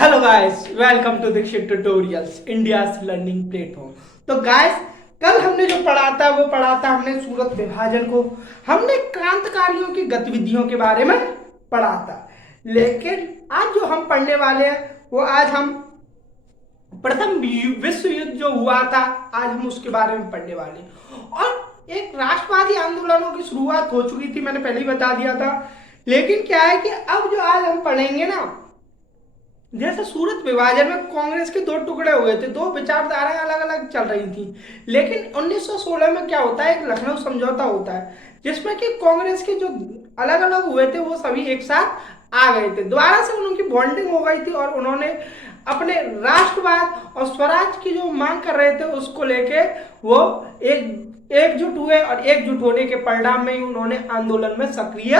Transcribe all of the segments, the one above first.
Hello guys, welcome to Dikshit tutorials, India learning platform. तो guys, कल हमने जो पढ़ा था हमने सूरत विभाजन को। हमने क्रांतिकारियों की गतिविधियों के बारे में पढ़ा था। लेकिन आज जो हम पढ़ने वाले हैं वो आज हम प्रथम विश्व युद्ध जो हुआ था आज हम उसके बारे में पढ़ने वाले हैं। और एक राष्ट्रवादी आंदोलनों की शुरुआत हो चुकी थी, मैंने पहले ही बता दिया था। लेकिन क्या है कि अब जो आज हम पढ़ेंगे ना, जैसे सूरत विभाजन में कांग्रेस के दो टुकड़े हो गए थे, दो विचारधाराएं अलग अलग चल रही थी। लेकिन 1916 में क्या होता है, एक लखनऊ समझौता होता है जिसमें कि कांग्रेस के जो अलग अलग हुए थे वो सभी एक साथ आ गए थे। दोबारा से उनकी बॉन्डिंग हो गई थी और उन्होंने अपने राष्ट्रवाद और स्वराज की जो मांग कर रहे थे उसको लेके वो एकजुट हुए और एकजुट होने के परिणाम में ही उन्होंने आंदोलन में सक्रिय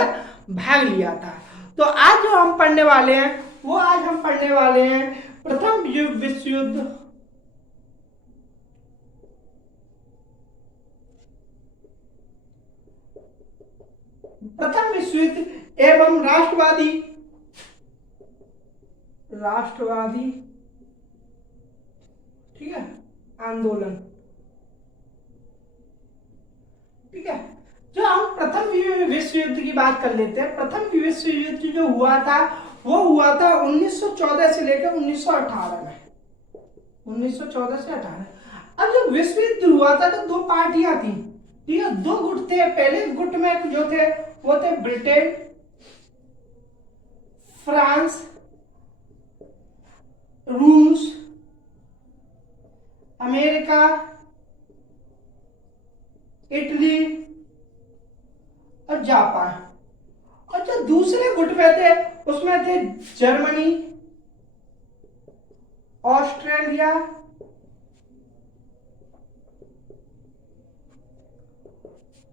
भाग लिया था। तो आज जो हम पढ़ने वाले हैं वो आज हम पढ़ने वाले हैं प्रथम विश्व युद्ध। प्रथम विश्व युद्ध एवं राष्ट्रवादी ठीक है आंदोलन। ठीक है, जो हम प्रथम विश्व युद्ध की बात कर लेते हैं। प्रथम विश्व युद्ध जो हुआ था वो हुआ था 1914 से लेकर 1918 में। 1914 से 18। अब जब विश्व युद्ध हुआ था तो दो पार्टियां थी, ठीक है, दो गुट थे। पहले गुट में जो थे वो थे ब्रिटेन, फ्रांस, रूस, अमेरिका, इटली और जापान। और जो दूसरे गुट में थे उसमें थे जर्मनी, ऑस्ट्रेलिया,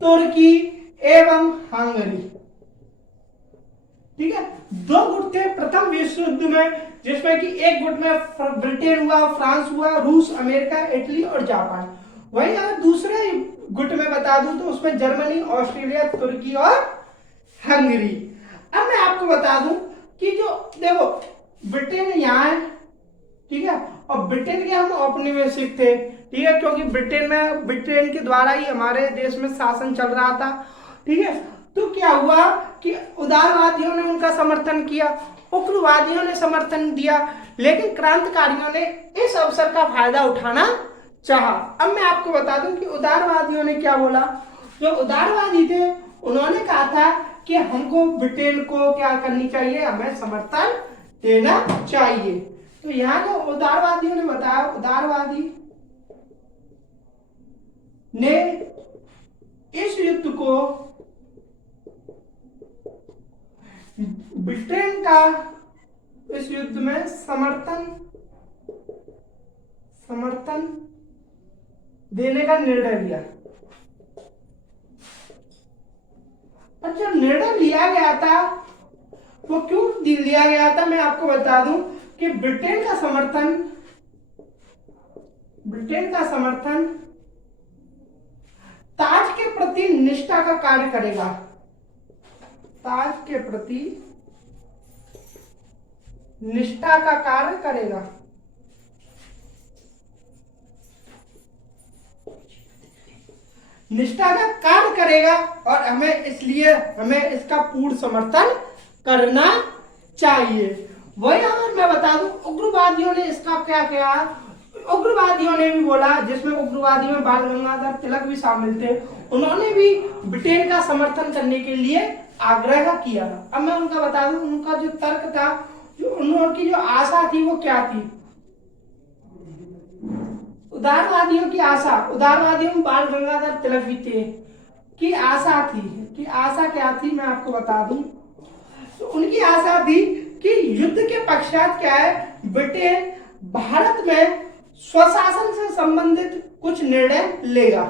तुर्की एवं हंगरी। ठीक है, दो गुट थे प्रथम विश्व युद्ध में, जिसमें कि एक गुट में ब्रिटेन हुआ, फ्रांस हुआ, रूस, अमेरिका, इटली और जापान। वहीं अगर दूसरे गुट में बता दूं तो उसमें जर्मनी, ऑस्ट्रेलिया, तुर्की और हंगरी। अब मैं आपको बता दूं कि जो देखो ब्रिटेन यहाँ है, ठीक है, और ब्रिटेन के हम औपनिवेशिक थे, ठीक है, क्योंकि ब्रिटेन के द्वारा ही हमारे देश में शासन चल रहा था। ठीक है, तो क्या हुआ कि उदारवादियों ने उनका समर्थन किया, उग्रवादियों ने समर्थन दिया, लेकिन क्रांतिकारियों ने इस अवसर का फायदा उठाना चाहा। अब मैं आपको बता दूं कि उदारवादियों ने क्या बोला। जो उदारवादी थे उन्होंने कहा था कि हमको ब्रिटेन को क्या करनी चाहिए, हमें समर्थन देना चाहिए। तो यहाँ जो उदारवादियों ने बताया, उदारवादी ने इस युद्ध को ब्रिटेन का इस युद्ध में समर्थन देने का निर्णय लिया। और जब निर्णय लिया गया था वो क्यों लिया गया था, मैं आपको बता दूं कि ब्रिटेन का समर्थन ताज के प्रति निष्ठा का कार्य करेगा। ताज के प्रति निष्ठा का कार्य करेगा। निष्ठा का कार्य करेगा और हमें इसका पूर्ण समर्थन करना चाहिए। वही अगर मैं बता दूं उग्रवादियों ने इसका क्या किया, उग्रवादियों ने भी बोला, जिसमें उग्रवादियों में बाल गंगाधर तिलक भी शामिल थे, उन्होंने भी ब्रिटेन का समर्थन करने के लिए आग्रह किया। अब मैं उनका बता दूं, उनका जो तर्क था, जो उनकी जो आशा थी वो क्या थी। उदारवादियों की आशा, उदारवादियों में बाल गंगाधर तिलक भी थे, की आशा थी, कि आशा क्या थी मैं आपको बता दूं। तो उनकी आशा थी कि युद्ध के पश्चात क्या है, ब्रिटेन भारत में स्वशासन से संबंधित कुछ निर्णय लेगा।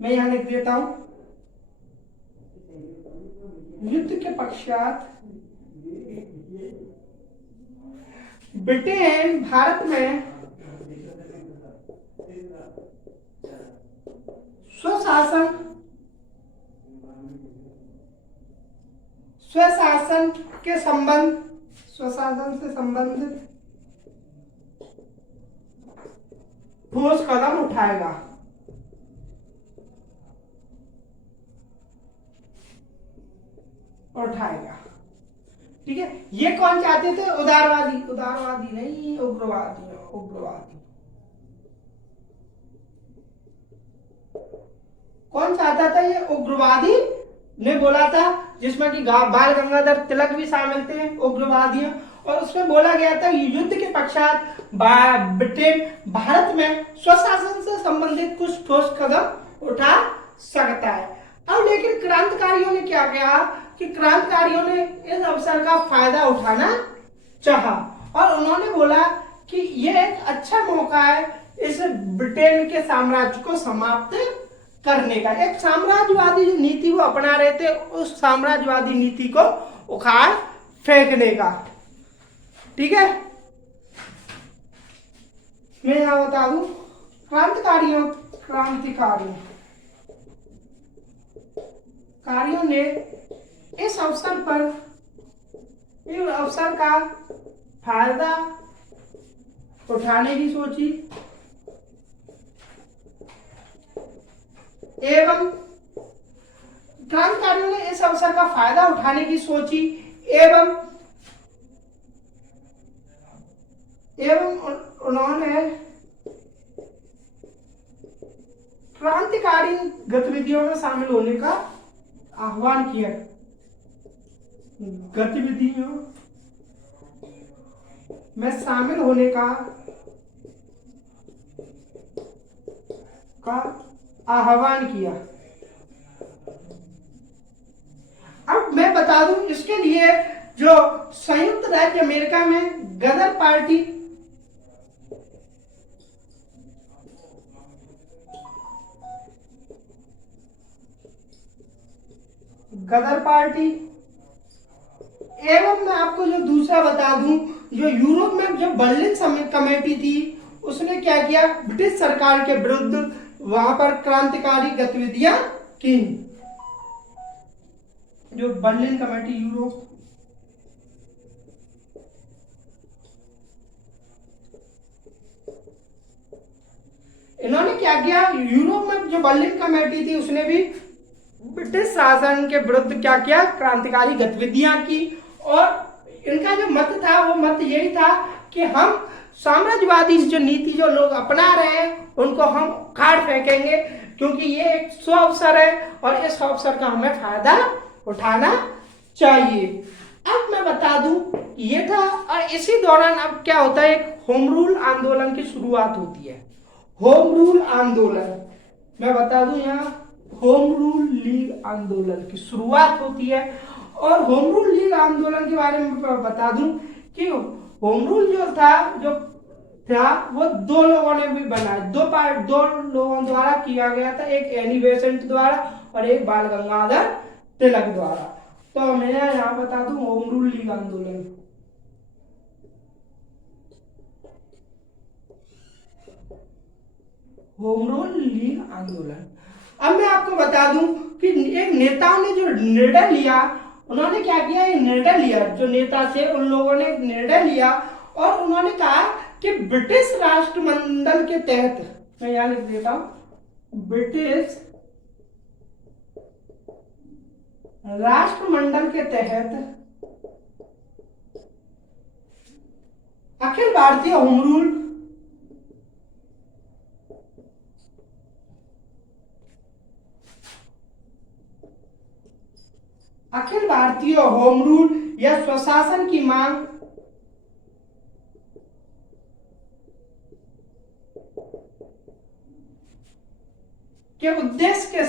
मैं यहां लिख देता हूं, युद्ध के पश्चात ब्रिटेन भारत में स्वशासन स्वशासन से संबंधित ठोस कदम उठाएगा। उठाएगा। ठीक है, ये कौन चाहते थे? उदारवादी। उदारवादी नहीं, उग्रवादी। उग्रवादी कौन चाहता था? ये उग्रवादी ने बोला था, जिसमें कि बाल गंगाधर तिलक भी शामिल थे उग्रवादी। और उसमें बोला गया था युद्ध के पश्चात ब्रिटेन भारत में स्वशासन से संबंधित कुछ ठोस कदम उठा सकता है। अब लेकिन क्रांतिकारियों ने क्या किया कि क्रांतिकारियों ने इस अवसर का फायदा उठाना चाहा और उन्होंने बोला कि यह एक अच्छा मौका है इस ब्रिटेन के साम्राज्य को समाप्त करने का। एक साम्राज्यवादी जो नीति वो अपना रहे थे, उस साम्राज्यवादी नीति को उखाड़ फेंकने का। ठीक है, मैं यहां बता दूं क्रांतिकारियों ने इस अवसर का फायदा उठाने की सोची एवं क्रांतिकारियों ने इस अवसर का फायदा उठाने की सोची एवं उन्होंने क्रांतिकारी गतिविधियों में शामिल होने का आह्वान किया। गतिविधियों में शामिल होने का आह्वान किया। अब मैं बता दूं, इसके लिए जो संयुक्त राज्य अमेरिका में गदर पार्टी एवं मैं आपको जो दूसरा बता दूं, जो यूरोप में जो बर्लिन कमेटी थी उसने क्या किया, ब्रिटिश सरकार के विरुद्ध वहां पर क्रांतिकारी गतिविधियां की। जो बर्लिन कमेटी यूरोप इन्होंने क्या किया, यूरोप में जो बर्लिन कमेटी थी उसने भी ब्रिटिश शासन के विरुद्ध क्या किया, क्रांतिकारी गतिविधियां की। और इनका जो मत था वो मत यही था कि हम साम्राज्यवादी जो नीति जो लोग अपना रहे हैं उनको हम उखाड़ फेंकेंगे, क्योंकि ये एक स्व अवसर है और इस अवसर का हमें फायदा उठाना चाहिए। अब मैं बता दूं ये था, और इसी दौरान अब क्या होता है, एक होम रूल आंदोलन की शुरुआत होती है। होम रूल आंदोलन मैं बता दूं, यहाँ होम रूल लीग आंदोलन की शुरुआत होती है। और होम रूल लीग आंदोलन के बारे में बता दूं कि होम रूल जो था वो दो लोगों ने भी बनाया, दो लोगों द्वारा किया गया था, एक एनी बेसेंट द्वारा और एक बाल गंगाधर तिलक द्वारा। तो मैं यहाँ बता दूं होम रूल लीग आंदोलन। होम रूल लीग आंदोलन, अब मैं आपको बता दूं कि एक नेताओं ने जो निर्णय लिया, उन्होंने क्या किया, ये निर्णय लिया, जो नेता थे उन लोगों ने निर्णय लिया और उन्होंने कहा कि ब्रिटिश राष्ट्रमंडल के तहत, मैं यहां लिख देता हूं, ब्रिटिश राष्ट्रमंडल के तहत अखिल भारतीय होम रूल या स्वशासन की मांग के उद्देश्य के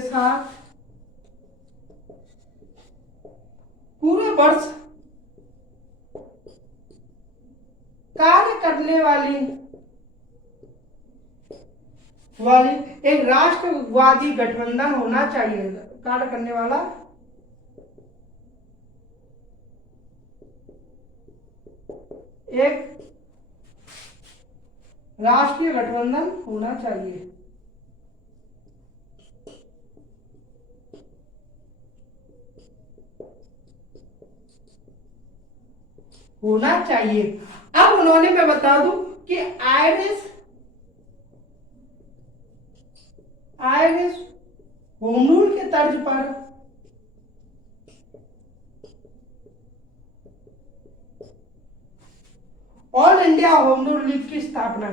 साथ पूरे वर्ष कार्य करने वाली एक राष्ट्रवादी गठबंधन होना चाहिए। कार्य करने वाला एक राष्ट्रीय गठबंधन होना चाहिए। होना चाहिए। अब उन्होंने, मैं बता दूं कि आयरिश आयरिश होम रूल के तर्ज पर all India home rule league की स्थापना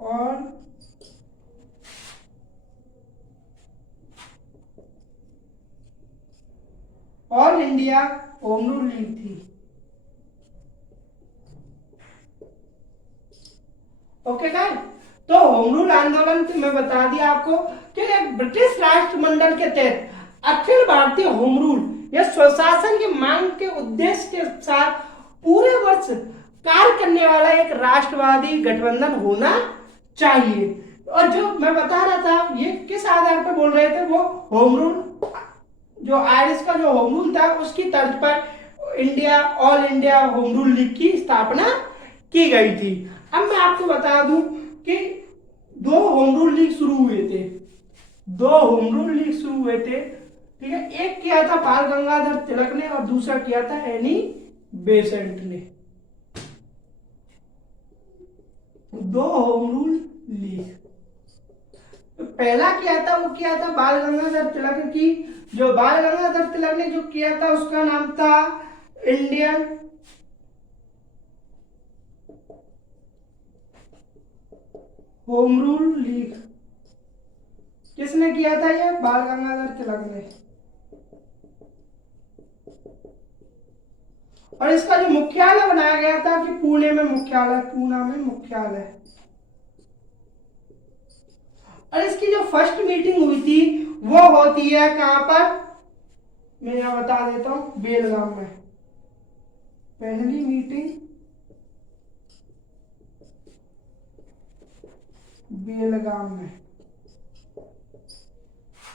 और all India home rule league थी। ओके गाइस, तो होम रूल आंदोलन की मैं बता दिया आपको कि एक ब्रिटिश राष्ट्रमंडल के तहत अखिल भारतीय होम रूल या स्वशासन की मांग के उद्देश्य के साथ पूरे वर्ष कार्य करने वाला एक राष्ट्रवादी गठबंधन होना चाहिए। और जो मैं बता रहा था, ये किस आधार पर बोल रहे थे, वो होम रूल, जो आयरिश का जो होम रूल था उसकी तर्ज पर India all India home rule league की स्थापना की गई थी। अब मैं आपको बता दूं कि दो होम रूल लीग शुरू हुए थे, दो होम रूल लीग शुरू हुए थे, ठीक है। एक किया था बाल गंगाधर तिलक ने और दूसरा किया था एनी बेसेंट ने। दो होम रूल लीग, पहला किया था वो किया था बाल गंगाधर तिलक की। जो बाल गंगाधर तिलक ने जो किया था उसका नाम था इंडियन होम रूल लीग। किसने किया था ये? बाल गंगाधर तिलक ने। और इसका जो मुख्यालय बनाया गया था कि पुणे में मुख्यालय, पूना में मुख्यालय। और इसकी जो फर्स्ट मीटिंग हुई थी वो होती है कहां पर, मैं यहां बता देता हूं, बेलगाम में। पहली मीटिंग बेलगाम में,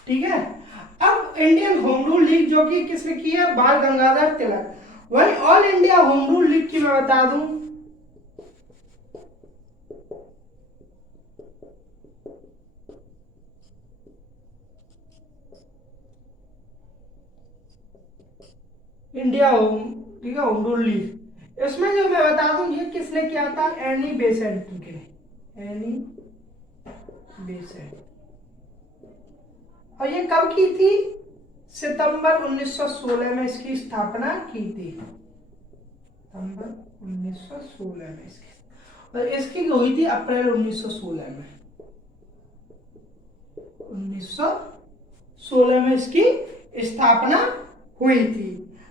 ठीक है। अब इंडियन होम रूल लीग जो कि किसने की है? बाल गंगाधर तिलक। वही all India home rule league की मैं बता दूं, इंडिया होम, ठीक है, होम रूल लीग, इसमें जो मैं बता दूं ये किसने किया था? एनी बेसेंट के, एनी बेसेंट। और ये कब की थी? सितंबर 1916 में इसकी स्थापना की थी, सितंबर 1916 में इसकी, और इसकी हुई थी अप्रैल 1916 में, 1916 में इसकी स्थापना हुई थी।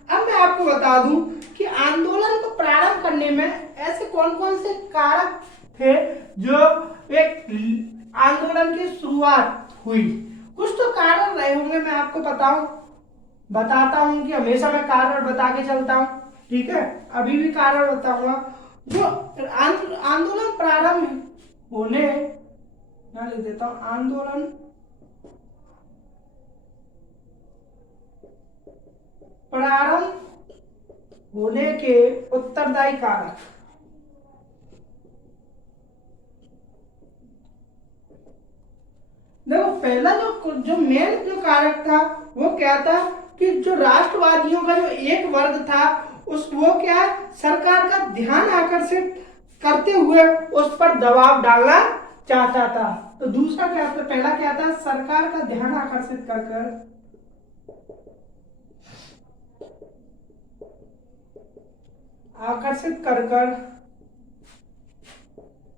अब मैं आपको बता दूं कि आंदोलन को प्रारंभ करने में ऐसे कौन कौन से कारक थे जो एक आंदोलन की शुरुआत हुई। कुछ तो कारण रहे होंगे, मैं आपको बताता हूं कि हमेशा मैं कारण बता के चलता हूं, ठीक है। अभी भी कारण बताऊंगा। जो आंदोलन प्रारंभ होने, मैं लिख देता हूं, आंदोलन प्रारंभ होने के उत्तरदायी कारक, देखो पहला जो मेन जो कारक था वो क्या था कि जो राष्ट्रवादियों का जो एक वर्ग था उस वो क्या, सरकार का ध्यान आकर्षित करते हुए उस पर दबाव डालना चाहता था। तो दूसरा क्या था? पहला क्या था? सरकार का ध्यान आकर्षित कर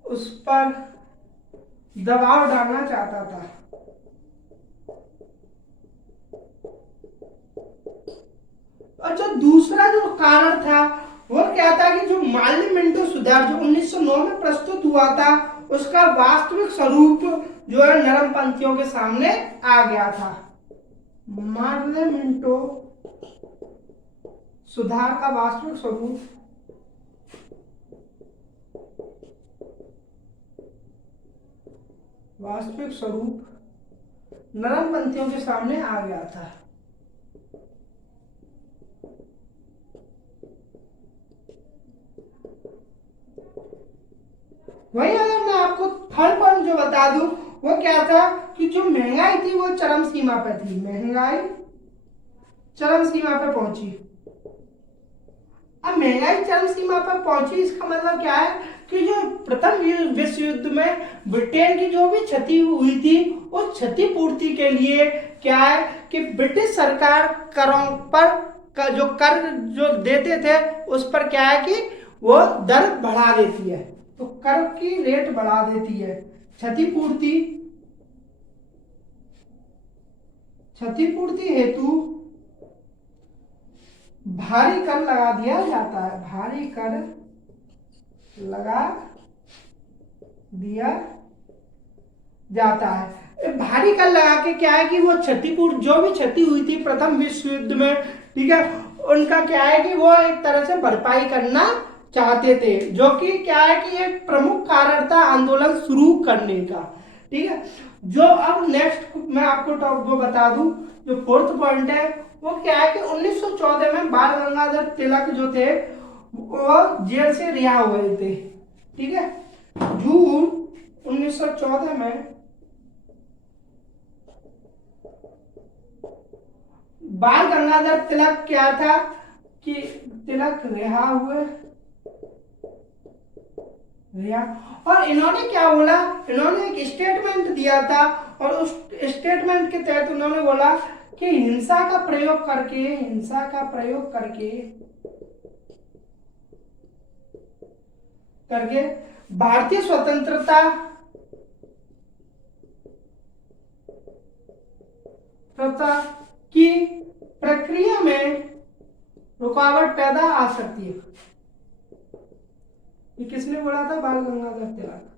उस पर दबाव डालना चाहता था। और जो दूसरा जो कारण था वो क्या था कि जो मार्ली मिंटो सुधार जो 1909 में प्रस्तुत हुआ था उसका वास्तविक स्वरूप जो है नरमपंथियों के सामने आ गया था। मार्ले मिंटो सुधार का वास्तविक स्वरूप नरमपंथियों के सामने आ गया था। वही अगर मैं आपको थर्ड पॉइंट जो बता दूं वो क्या था कि जो महंगाई थी वो चरम सीमा पर थी, महंगाई चरम सीमा पर पहुंची। अब महंगाई चरम सीमा पर पहुंची, इसका मतलब क्या है कि जो प्रथम विश्व युद्ध में ब्रिटेन की जो भी क्षति हुई थी उस क्षतिपूर्ति के लिए क्या है कि ब्रिटिश सरकार करों पर जो कर जो देते थे उस पर क्या है कि वो दर बढ़ा देती है, तो कर की रेट बढ़ा देती है। क्षतिपूर्ति क्षतिपूर्ति हेतु भारी कर लगा दिया जाता है, भारी कर लगा दिया जाता है। भारी कर लगा के क्या है कि वो क्षतिपूर्ति जो भी क्षति हुई थी प्रथम विश्व युद्ध में, ठीक है, उनका क्या है कि वो एक तरह से भरपाई करना चाहते थे, जो कि क्या है कि एक प्रमुख कारण था आंदोलन शुरू करने का। ठीक है, जो अब नेक्स्ट मैं आपको टॉप वो बता दूं, जो फोर्थ पॉइंट है वो क्या है कि 1914 में बाल गंगाधर तिलक जो थे वो जेल से रिहा हुए थे। ठीक है, जून 1914 में बाल गंगाधर तिलक क्या था कि तिलक रिहा हुए, और इन्होंने क्या बोला, इन्होंने एक स्टेटमेंट दिया था और उस स्टेटमेंट के तहत उन्होंने बोला कि हिंसा का प्रयोग करके भारतीय स्वतंत्रता की प्रक्रिया में रुकावट पैदा आ सकती है। ये किसने बोला था? बाल गंगाधर तिलक।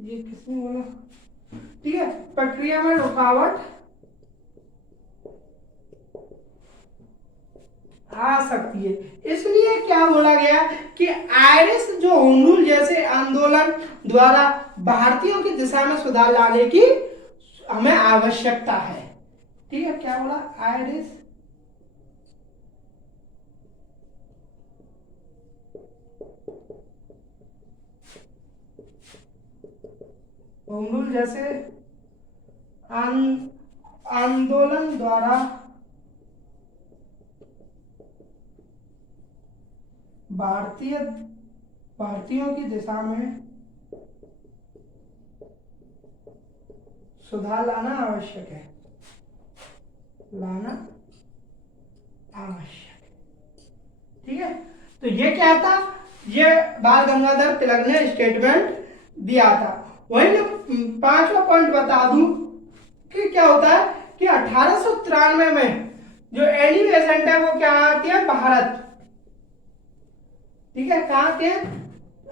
ये किसने बोला? ठीक है, प्रक्रिया में रुकावट आ सकती है, इसलिए क्या बोला गया कि आयरिश जो होम रूल जैसे आंदोलन द्वारा भारतीयों की दिशा में सुधार लाने की हमें आवश्यकता है। ठीक है, क्या बोला? आयरिश होम रूल जैसे आंदोलन द्वारा भारतीयों की दिशा में सुधार लाना आवश्यक है, ठीक है। तो ये क्या था? ये बाल गंगाधर तिलक ने स्टेटमेंट दिया था। वही जो पांचवा पॉइंट बता दूं कि क्या होता है कि 1893 में जो एनी बेसेंट है वो क्या आती है? भारत। ठीक है, कहां आते हैं?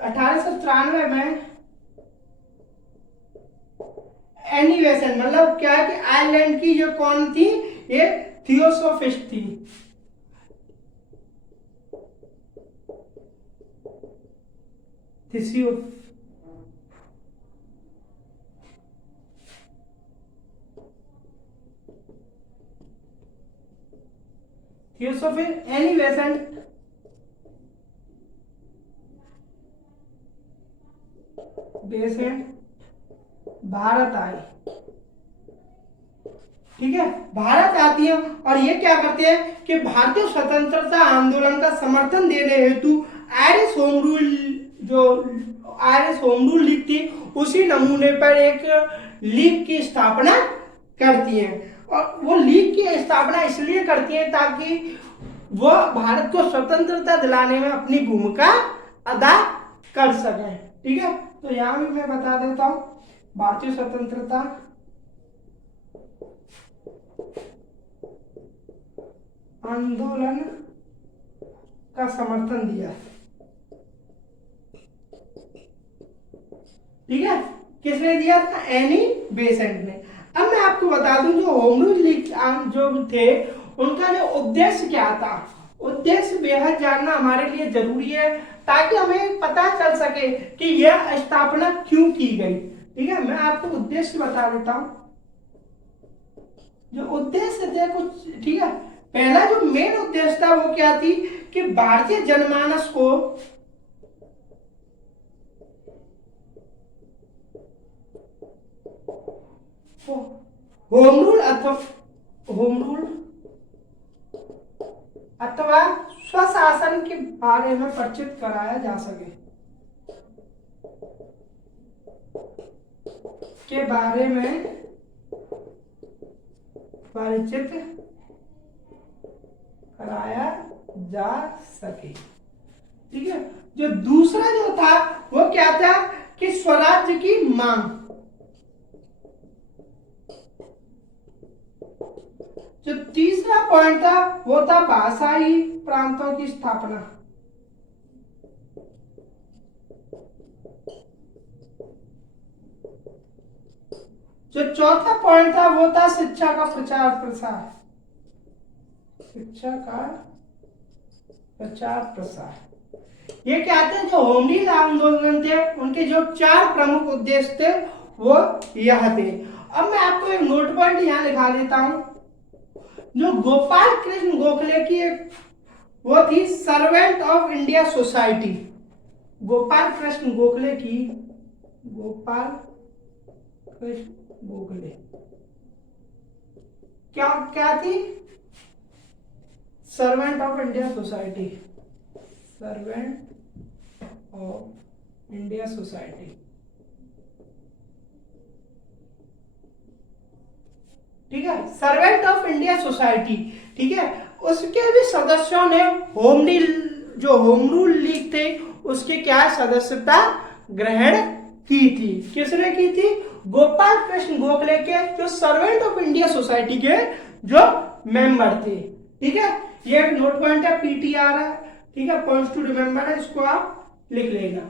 1893 में एनी बेसेंट मतलब क्या है कि आयरलैंड की जो कौन थी? ये थियोसोफिस्ट थी। थियोसोफिस्ट एनी बेसेंट भारत आई। ठीक है, भारत आती है और ये क्या करते हैं कि भारतीय स्वतंत्रता आंदोलन का समर्थन देने हेतु आयरिश होम रूल लीग थी उसी नमूने पर एक लीग की स्थापना करती हैं। और वो लीग की स्थापना इसलिए करती हैं ताकि वो भारत को स्वतंत्रता दिलाने में अपनी भूमिका अदा कर सके। ठीक है, तो यहां भी मैं बता देता हूं, भारतीय स्वतंत्रता आंदोलन का समर्थन दिया। ठीक है, किसने दिया था? एनी बेसेंट ने। अब मैं आपको बता दूं जो होम रूल लीग जो थे उनका जो उद्देश्य क्या था, उद्देश्य बेहद जानना हमारे लिए जरूरी है ताकि हमें पता चल सके कि यह स्थापना क्यों की गई। ठीक है, मैं आपको उद्देश्य बता देता हूं। जो उद्देश्य थे कुछ, ठीक है, पहला जो मेन उद्देश्य था वो क्या थी कि भारतीय जनमानस को होम रूल अथवा होम रूल अथवा स्वशासन के बारे में परिचित कराया जा सके, के बारे में परिचित कराया जा सके। ठीक है, जो दूसरा जो था वो क्या था कि स्वराज्य की मांग। जो तीसरा पॉइंट था वो था भाषाई प्रांतों की स्थापना। जो चौथा पॉइंट था वो था शिक्षा का प्रचार प्रसार। शिक्षा का प्रचार प्रसार। ये क्या थे, जो होम रूल आंदोलन थे उनके जो 4 प्रमुख उद्देश्य थे वो यह थे। अब मैं आपको एक नोट पॉइंट यहाँ लिखा देता हूं। जो गोपाल कृष्ण गोखले की एक वो थी servant of India society. Gopal Krishna Gokhale की, गोपाल कृष्ण गोखले क्या क्या थी, servant of India society, servant of India society. ठीक है, सर्वेंट ऑफ इंडिया सोसाइटी। ठीक है, उसके भी सदस्यों ने होम रूल, जो होम रूल लीग थे उसके क्या सदस्यता ग्रहण की थी। किसने की थी, गोपाल कृष्ण गोखले के जो सर्वेंट ऑफ इंडिया सोसाइटी के जो मेंबर थे। ठीक है, ये एक नोट पॉइंट है, पीटीआर है। ठीक है, पॉइंट्स टू रिमेंबर है, इसको आप लिख लेना।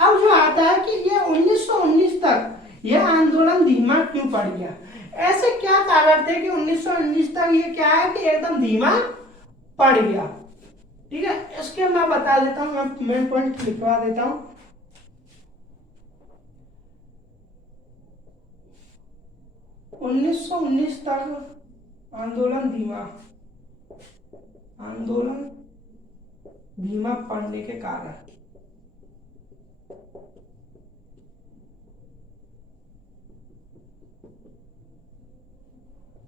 अब जो आता है कि ये 1919 तक यह आंदोलन धीमा क्यों पड़ गया, ऐसे क्या कारण थे कि 1919 तक ये क्या है कि एकदम धीमा पड़ गया। ठीक है, इसके मैं बता देता हूं, मैं मेन पॉइंट लिखवा देता हूं। 1919 तक आंदोलन धीमा पड़ने के कारण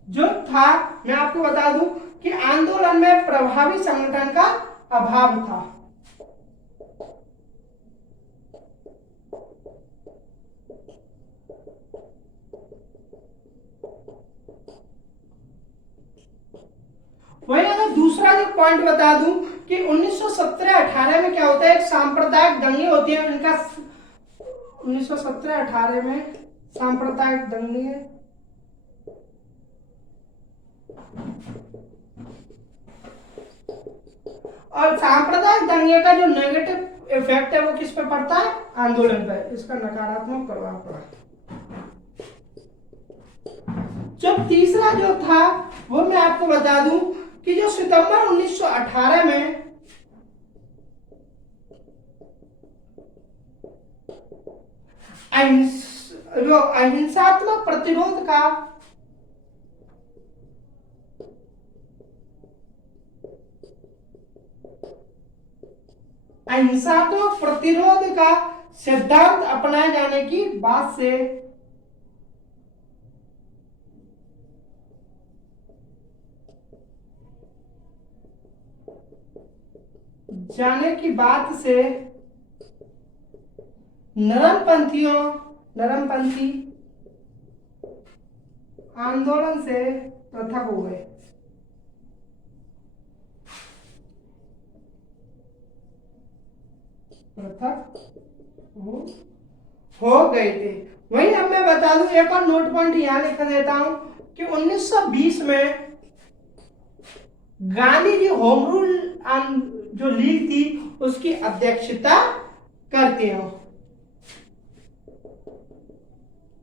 जो था, मैं आपको बता दूं कि आंदोलन में प्रभावी संगठन का अभाव था। वही अगर दूसरा जो पॉइंट बता दूं कि 1917-18 में क्या होता है, एक सांप्रदायिक दंगे होती हैं इनका। 1917-18 में सांप्रदायिक दंगे और सांप्रदायिक दंगे का जो नेगेटिव इफेक्ट है वो किस पे पड़ता है, आंदोलन पर, इसका नकारात्मक प्रभाव पड़ा। जब तीसरा जो था वो मैं आपको बता दूं कि जो सितंबर 1918 में अहिंसात्मक प्रतिरोध का सिद्धांत अपनाए जाने की बात से नरमपंथी आंदोलन से पृथक हो गए। हो गए थे। वहीं अब मैं बता दूं, एक और नोट पॉइंट यहां लिख देता हूं कि 1920 में गांधी जी होम रूल जो लीग थी उसकी अध्यक्षता करते हैं।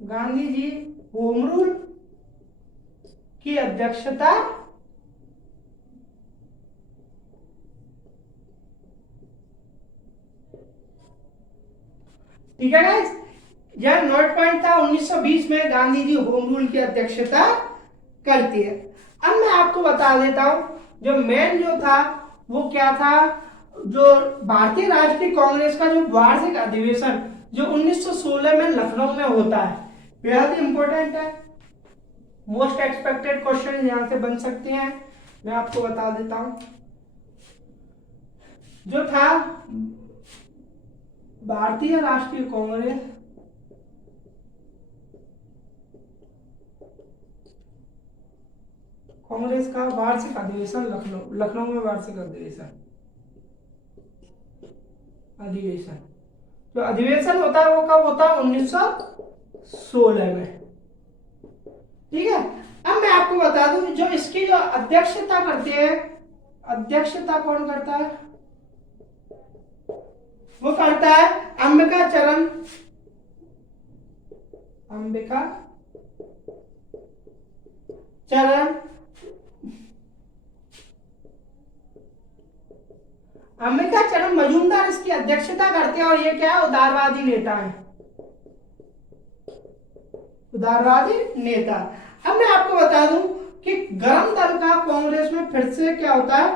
गांधी जी होम रूल की अध्यक्षता ठीक है गाइस, यह नोट पॉइंट था। 1920 में गांधी जी होम रूल की अध्यक्षता करती है। अब मैं आपको बता देता हूं जो मेन जो था वो क्या था, जो भारतीय राष्ट्रीय कांग्रेस का जो वार्षिक अधिवेशन जो 1916 में लखनऊ में होता है, बेहद इंपॉर्टेंट है। मोस्ट एक्सपेक्टेड क्वेश्चन यहाँ से बन सकते हैं, मैं आपको बता देता हूं। जो था भारतीय राष्ट्रीय कांग्रेस का वार्षिक अधिवेशन लखनऊ में वार्षिक अधिवेशन जो अधिवेशन होता है वो कब होता है? 1916 में। ठीक है, अब मैं आपको बता दूं जो इसकी जो अध्यक्षता करते हैं, अध्यक्षता कौन करता है? वो करता है अंबिका चरण मजूमदार इसकी अध्यक्षता करते हैं, और ये क्या है? उदारवादी नेता है, उदारवादी नेता। अब मैं आपको बता दूं कि गरम दल का कांग्रेस में फिर से क्या होता है?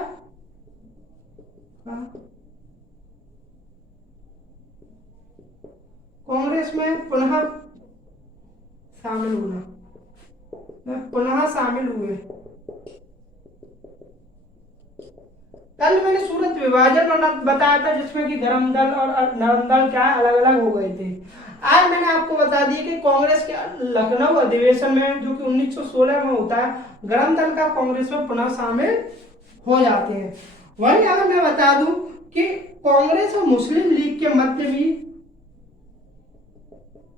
कांग्रेस में पुनः शामिल हुए। कल मैंने सूरत विभाजन बताया था जिसमें कि गरम दल और नरम दल क्या है? अलग अलग हो गए थे। आज मैंने आपको बता दिया कि कांग्रेस के लखनऊ अधिवेशन में जो कि 1916 में होता है, गरम दल का कांग्रेस में पुनः शामिल हो जाते हैं। वहीं अगर मैं बता दूं कि कांग्रेस और मुस्लिम लीग के मध्य भी,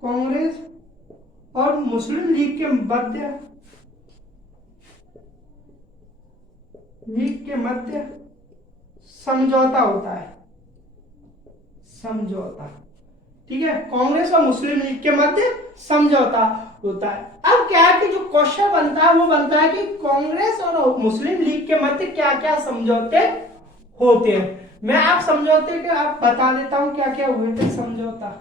कांग्रेस और मुस्लिम लीग के मध्य समझौता होता है, ठीक है, कांग्रेस और मुस्लिम लीग के मध्य समझौता होता है। अब क्या है कि जो क्वेश्चन बनता है वो बनता है कि कांग्रेस और मुस्लिम लीग के मध्य क्या क्या समझौते होते हैं। मैं आप समझौते के आप बता देता हूं क्या क्या हुए थे। समझौता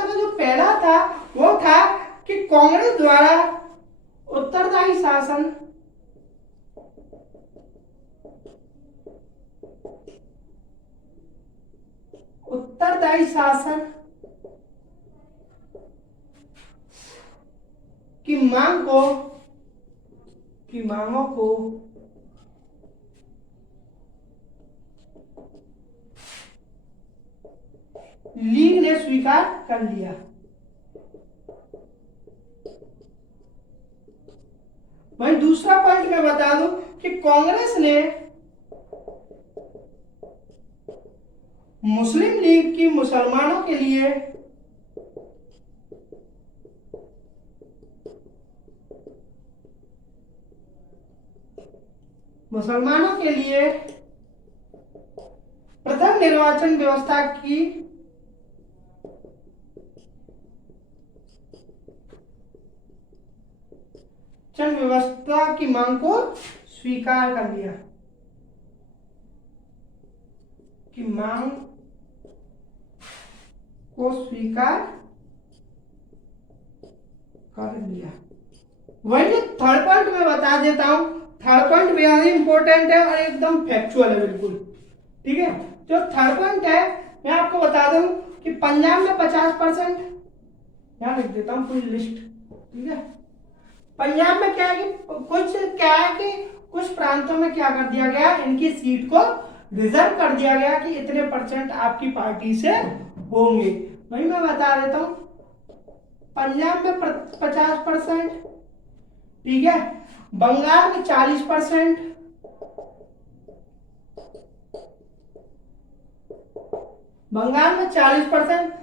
का जो पहला था वो था कि कांग्रेस द्वारा उत्तरदायी शासन की मांगों को लीग ने स्वीकार कर लिया। वहीं दूसरा पॉइंट मैं बता दूं कि कांग्रेस ने मुस्लिम लीग की मुसलमानों के लिए प्रथम निर्वाचन व्यवस्था की मांग को स्वीकार कर लिया, वही जो थर्ड पॉइंट मैं बता देता हूं, थर्ड पॉइंट बेहद इंपॉर्टेंट है और एकदम फैक्चुअल है बिल्कुल। ठीक है, जो थर्ड पॉइंट है मैं आपको बता दूं कि पंजाब में 50%, यहां लिख देता हूं पूरी लिस्ट। ठीक है, पंजाब में क्या है कि कुछ प्रांतों में क्या कर दिया गया, इनकी सीट को रिजर्व कर दिया गया कि इतने % आपकी पार्टी से होंगे। वही मैं बता देता हूं, पंजाब में 50%, ठीक है, बंगाल में 40%,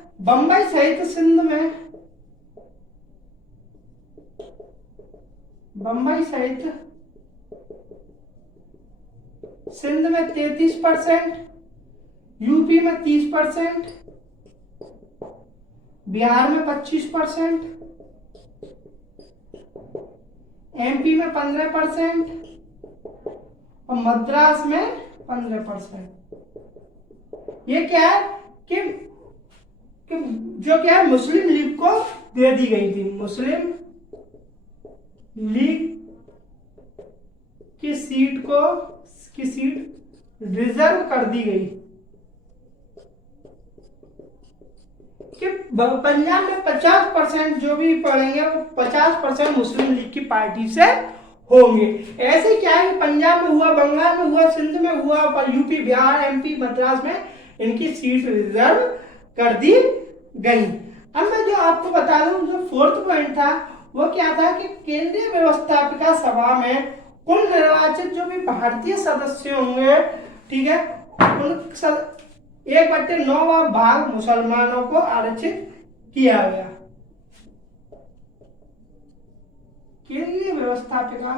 बंबई सहित सिंध में 33%, यूपी में 30%, बिहार में 25%, एमपी में 15% और मद्रास में 15%। ये क्या है कि जो क्या है मुस्लिम लीग को दे दी गई थी, मुस्लिम लीग की सीट रिजर्व कर दी गई। कि पंजाब में 50% जो भी पढ़ेंगे वो 50% मुस्लिम लीग की पार्टी से होंगे। ऐसे क्या है कि पंजाब में हुआ, बंगाल में हुआ, सिंध में हुआ, और यूपी, बिहार, एमपी, मद्रास में इनकी सीट रिजर्व कर दी गई। अब मैं जो आपको बता दूं, जो फोर्थ पॉइंट था वो क्या था कि केंद्रीय व्यवस्थापिका सभा में कुल निर्वाचित जो भी भारतीय सदस्य होंगे, ठीक है, उन 1/9 भाग मुसलमानों को आरक्षित किया गया। केंद्रीय व्यवस्थापिका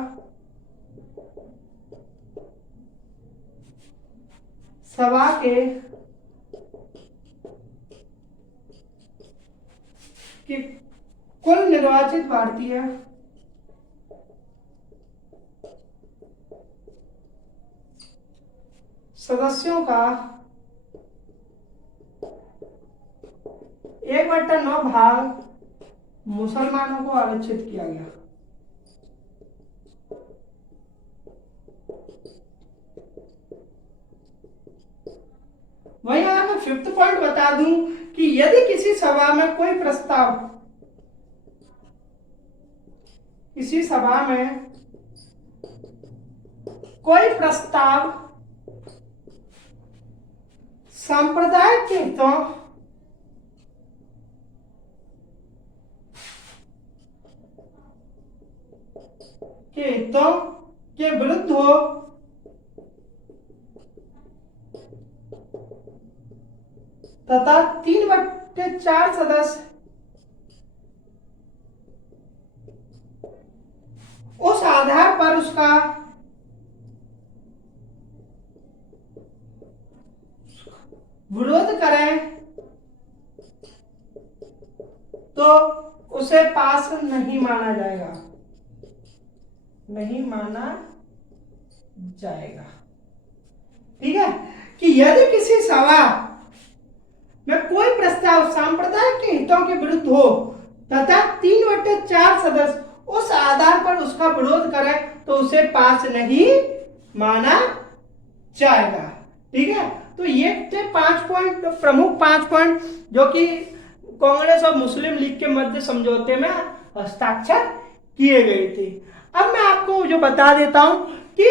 सभा के कि कुल निर्वाचित भारतीय सदस्यों का 1/9 भाग मुसलमानों को आरक्षित किया गया। वहीं अगर मैं फिफ्थ पॉइंट बता दूं कि यदि किसी सभा में कोई प्रस्ताव, किसी सभा में कोई प्रस्ताव सांप्रदायिक हितों के विरुद्ध हो तथा 3/4 सदस्य उस आधार पर उसका विरोध करें तो उसे पास नहीं माना जाएगा, नहीं माना जाएगा। ठीक है, कि यदि किसी सभा में कोई प्रस्ताव सांप्रदायिक के हितों के विरुद्ध हो तथा 3/4 सदस्य उस आधार पर उसका विरोध करें तो उसे पास नहीं माना जाएगा। ठीक है, तो ये थे 5 पॉइंट, प्रमुख 5 पॉइंट जो कि कांग्रेस और मुस्लिम लीग के मध्य समझौते में हस्ताक्षर किए गए थे। अब मैं आपको जो बता देता हूं कि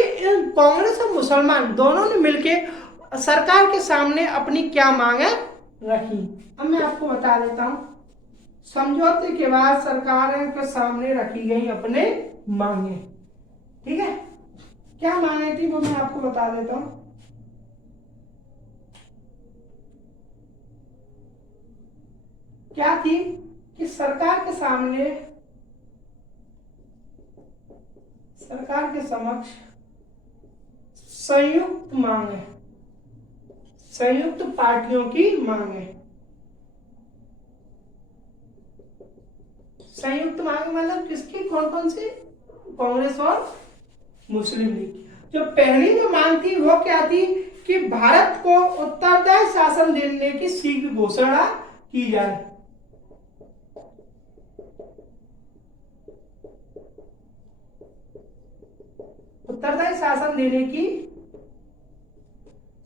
कांग्रेस और मुसलमान दोनों ने मिलकर सरकार के सामने अपनी क्या मांगे रखी। अब मैं आपको बता देता हूं, समझौते के बाद सरकार के सामने रखी गई अपने मांगे। ठीक है, क्या मांगे थी वो मैं आपको बता देता हूं। क्या थी कि सरकार के सामने, सरकार के समक्ष संयुक्त मांगे, संयुक्त पार्टियों की मांगे, संयुक्त मांगे मतलब किसकी, कौन कौन सी, कांग्रेस और मुस्लिम लीग। जो पहली जो मांग थी वो क्या थी कि भारत को उत्तरदायी शासन देने की शीघ्र घोषणा की जाए। उत्तरदायी शासन देने की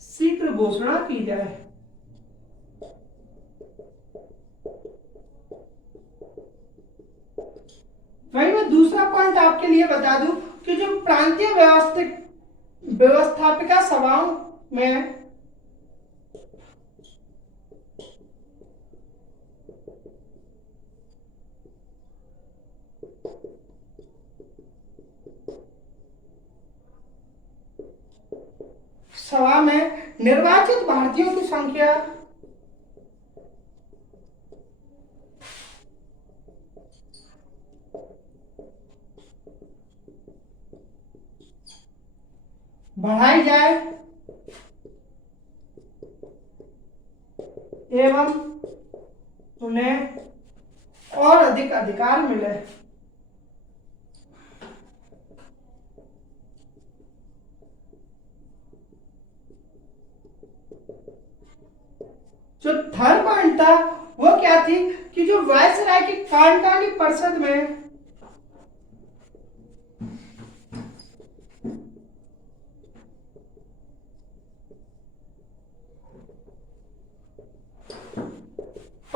शीघ्र घोषणा की जाए। वही मैं दूसरा पॉइंट आपके लिए बता दूं कि जो प्रांतीय व्यवस्थापिका सभाओं में निर्वाचित भारतीयों की संख्या बढ़ाई जाए एवं उन्हें और अधिक अधिकार मिले। जो थर्ड पॉइंट था वो क्या थी कि जो वायसराय की कार्यकारिणी परिषद में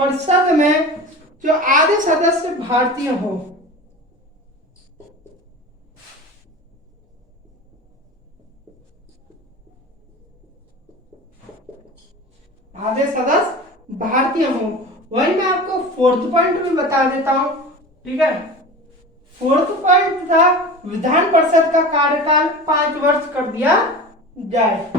परिषद में जो आधे सदस्य भारतीय हो, आधे सदस्य भारतीय हो। वही मैं आपको फोर्थ पॉइंट भी बता देता हूं, ठीक है। फोर्थ पॉइंट था विधान परिषद का कार्यकाल 5 वर्ष कर दिया जाए।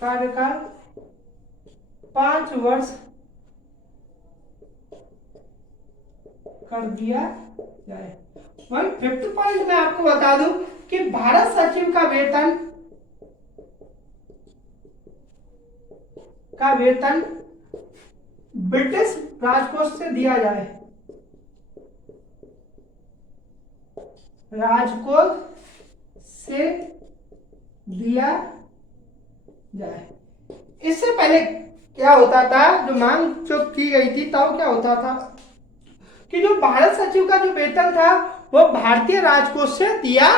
कार्यकाल 5 वर्ष कर दिया जाए। वही फिफ्थ पॉइंट में आपको बता दूं कि भारत सचिव का वेतन ब्रिटिश राजकोष से दिया जाए, राजकोष से दिया जाए। इससे पहले क्या होता था, जो मांग जो की गई थी तब क्या होता था कि जो भारत सचिव का जो वेतन था वो भारतीय राजकोष से दिया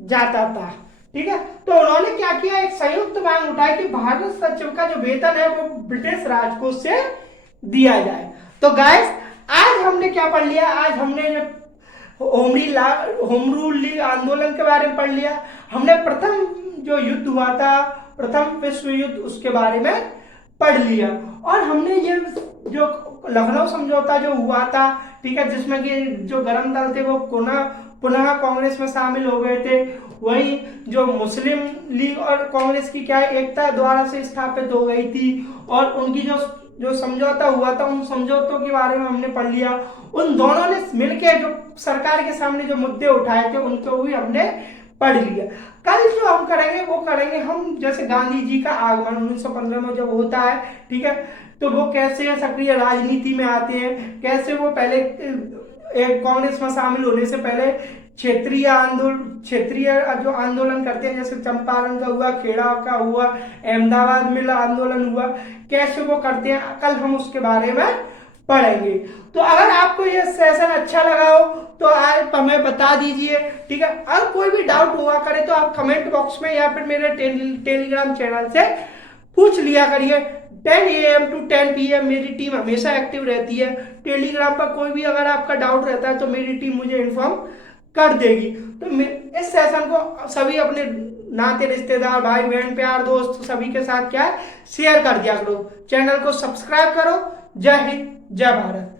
जाता था, ठीक है। तो उन्होंने क्या किया, एक संयुक्त मांग उठाई कि भारत सचिव का जो वेतन है वो ब्रिटिश राजकोष से दिया जाए। तो गाइस आज हमने क्या पढ़ लिया, आज हमने जो होम रूल लीग आंदोलन के बारे में पढ़ लिया। हमने प्रथम जो युद्ध हुआ था, प्रथम विश्व युद्ध, उसके बारे में पढ़ लिया। और हमने ये जो लखनऊ समझौता जो हुआ था, ठीक है, जिसमें कि जो गरम दल थे वो पुनः कांग्रेस में शामिल हो गए थे। वही जो मुस्लिम लीग और कांग्रेस की क्या एकता द्वारा से स्थापित हो गई थी, और उनकी जो समझौता हुआ था, उन समझौतों के बारे में हमने पढ़ लिया। उन दोनों ने मिलकर जो सरकार के सामने जो मुद्दे उठाए थे उनको भी हमने पढ़ लिया। कल जो हम करेंगे वो करेंगे हम, जैसे गांधी जी का आगमन 1915 में जब होता है, ठीक है, तो वो कैसे सक्रिय राजनीति में आते हैं, कैसे वो पहले एक कांग्रेस में शामिल होने से पहले क्षेत्रीय जो आंदोलन करते हैं, जैसे चंपारण का हुआ, खेड़ा का हुआ, अहमदाबाद में आंदोलन हुआ, कैसे वो करते हैं, कल हम उसके बारे में पढ़ेंगे। तो अगर आपको ये सेशन अच्छा लगा हो तो आप हमें बता दीजिए, ठीक है। अगर कोई भी डाउट हुआ करे तो आप कमेंट बॉक्स में या फिर मेरे टेलीग्राम चैनल से पूछ लिया करिए। 10 AM to 10 PM मेरी टीम हमेशा एक्टिव रहती है। टेलीग्राम पर कोई भी अगर आपका डाउट रहता है तो मेरी टीम मुझे इन्फॉर्म कर देगी। तो इस सेशन को सभी अपने नाते रिश्तेदार, भाई बहन, प्यार, दोस्त सभी के साथ क्या है शेयर कर दिया करो। चैनल को सब्सक्राइब करो। जय हिंद, जय भारत।